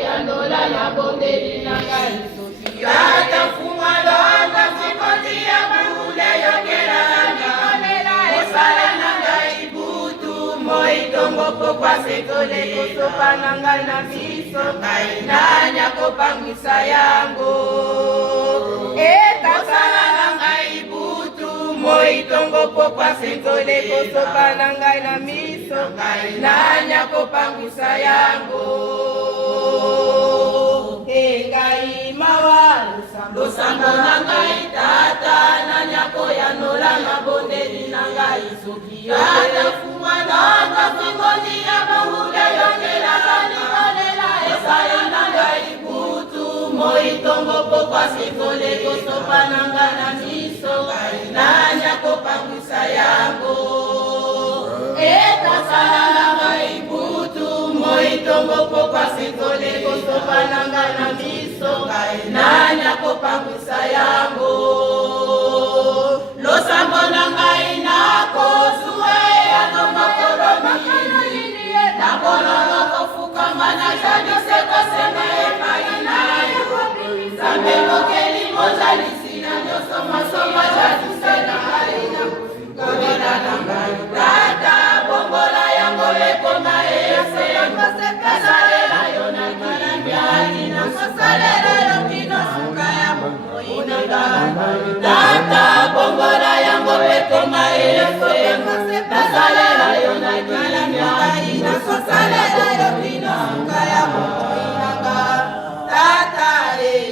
Yandola na bondeli na ngai Tata fumalanga fikoti ya bule yokelanga Osala na ngai butu moitongo pokwa sekole kosopa na ngai na miso Ngai nanya kopangwisa yango Osala na ngai butu moitongo pokwa sekole kosopa na ngai na miso Ngai nanya kopangwisa yango Engai mawa Losambo na ngai tata na nyako ya nola na bondeli na ngai soki Tata fumananga fingoni ya bahule yongela kanikolela Esala na ngai butu moitongo pokwa sikole kosopa na ngai na miso Na nyako pangwisa yango Etasala na ngai butu moitongo pokwa sikole kosopa na ngai na miso Nanya kopangwisa yango Losambo na ngai na kozue Ano makoloni Nakololo kofukama na jadi seko sema epai na yo Zambe mokeli mozalisi na nyoso masoma jadi sena haina Kodela na ngai Tata bongola yango ekoma ese Kasalela yo na kilimbiani na kasalela yo kino suka ya moinanga Tata bongola yango ekoma ese Kasalela yo na kilimbiani na kasalela yo kino suka ya moinanga Tata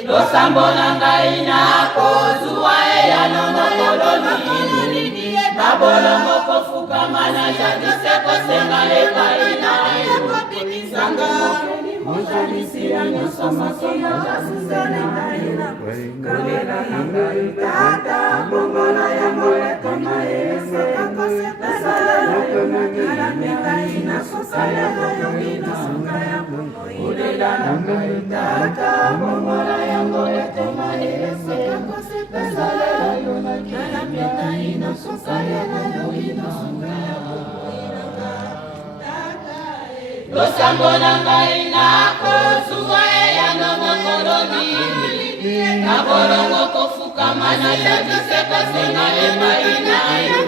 losambo na ngai na kozua ya nono koloni Babolongo kofukama na jadi seko senga epai na yo Zanga Mozalisi ya nyoso masoma Jasusene kaina Kalela na ngai Tata bongola ya moe kama ese Kasalela yo na kilamia kaina Sosalela yo kina suka ya Ulela na ngai Tata bongola ya moe kama ese Kasalela yo na kilamia kaina Sosalela yo kina suka ya Losambo na ngai na kozua ya nomo koloni Nabolongo kofukama na jadi seko senga epai na yo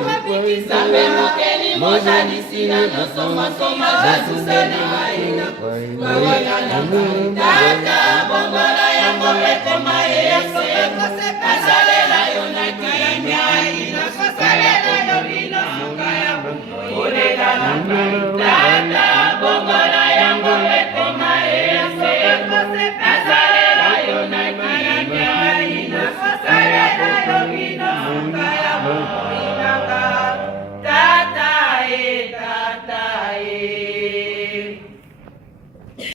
Zambe mokeli mozalisi na nyoso masoma jasusene haina Kodela na ngai Tata bongola yango ekoma ese Kasalela yo na kilimbiani Kasalela yo bino suka ya Kodela na ngai Tata bongola yango ekoma ese Kasalela yo na kilimbiani Kasalela yo bino suka ya